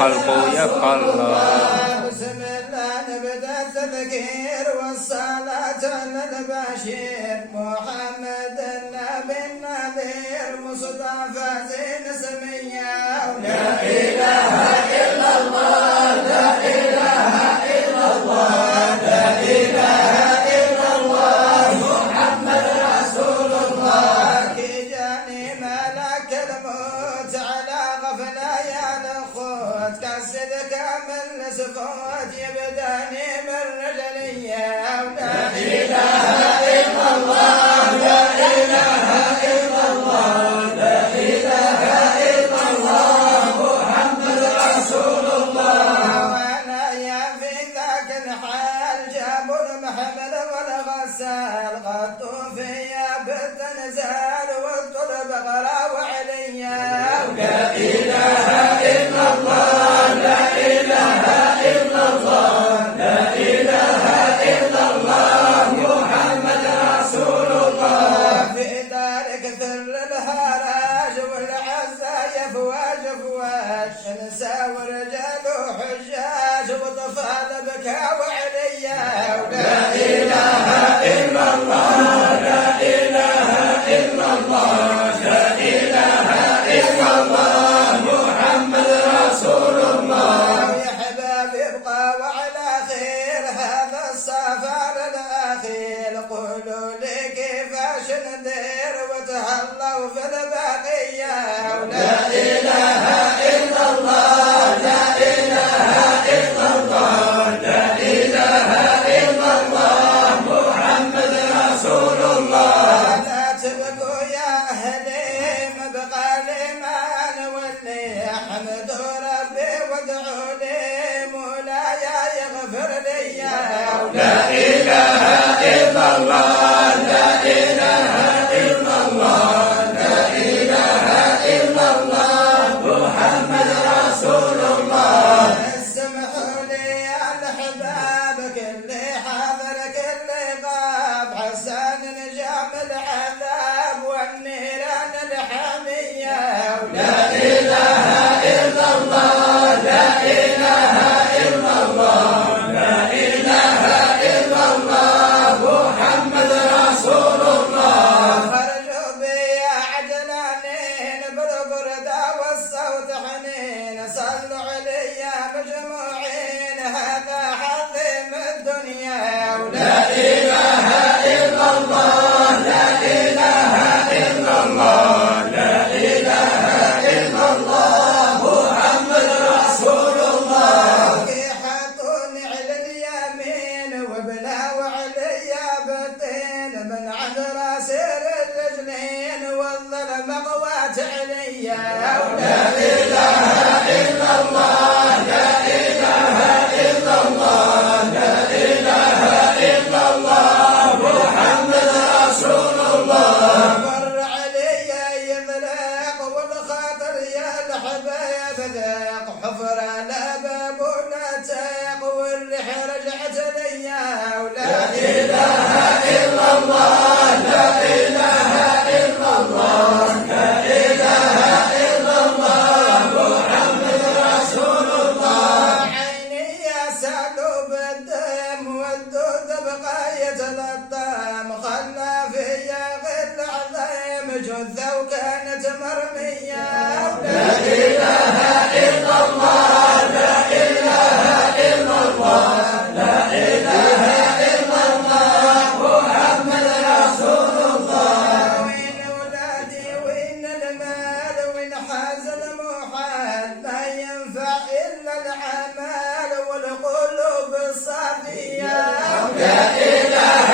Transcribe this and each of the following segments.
والقلب يقلب. بسم الله نبدأ التذكير والصلاة على البشير محمد النبي النذير مصطفى زين سمية. لا إله إلا الله لا إله إلا الله لا إله إلا الله محمد رسول الله. كي جاني ملك الموت على غفلة يا الأخوت كسد كامل سفوت يبداني من رجلية. لا إله إلا الله لا إله إلا الله لا إله إلا الله محمد رسول الله. وأنا يا في ذاك الحال جابوا المحمل والغسال غطوا فيا بالتنزال والطلب غراوا عليا. لا إله إلا الله لا إله إلا الله لا إله إلا الله محمد رسول الله. في ذلك ذر الهراج والعزة يفواج فواج انسى ورجال حجاج وطفال بكاوا عليا. لا إله إلا الله لا إله إلا الله لا إله إلا الله محمد رسول الله. يا حباب ابقى وعلى خير هذا السفر الأخير قولوا لي كيفاش ندير وتهلوا في البقية. لا إله إلا الله لا إله إلا الله لا إله إلا الله محمد رسول الله. لا تبقوا يا أهلي مبقى لي ما نولي حمدوا ربي وادعوا لي مولاي يغفر لي. لا إله إلا الله لا إله إلا الله لا إله إلا الله محمد رسول الله. اسمحوا لي يا الأحباب كل حاضر كل غاب حسن نجام العذاب والنيران الحامية. لا إله إلا الله لا إله إلا الله لا إله إلا الله محمد رسول الله. خرجوا بي عجلانين بالبردة والصوت حنين صلوا علي مجموعين هذا حظيم الدنيا. لا إله إلا الله لا إله إلا الله لا إله إلا الله محمد رسول الله. حطوني على اليمين وبلاوا علي بالطين من عند راسي الرجلين والظلم مغوات علي. لا إله إلا الله لا إله إلا الله لا إله إلا الله محمد رسول الله. مر علي يضلق والخاطر يا الحبايب ذاق حفرة لا باب ولا تاق والريح رجعت لي. لا إله إلا الله لا إله إلا الله لا إله إلا الله محمد رسول الله. عيني يا سالوا بالدم والدود بقى يتلطم خلى فيا غل عظيم جثة وكانت مرمية. لا إله إلا الله لا إله إلا الله لا إله إلا الله محمد رسول الله. وين ولادي وين المال وين حاز المحال لا ينفع إلا العمال والقلوب الصافية. لا إله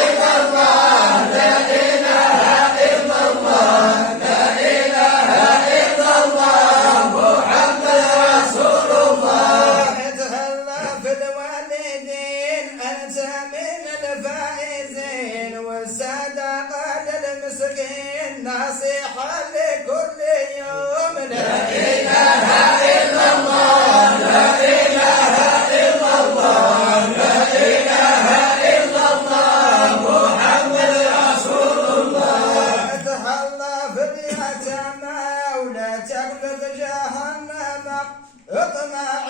إلا الله لا إله إلا الله لا إله إلا الله محمد رسول الله. اتهلا في الوالدين أنت من الفائزين والسادة قال المسكين نصيحة لكل يوم. لا إله إلا الله لا إله إلا الله لا إله إلا الله محمد رسول الله. اتهلا في اليتامى ولا تغلق جهنم اطمع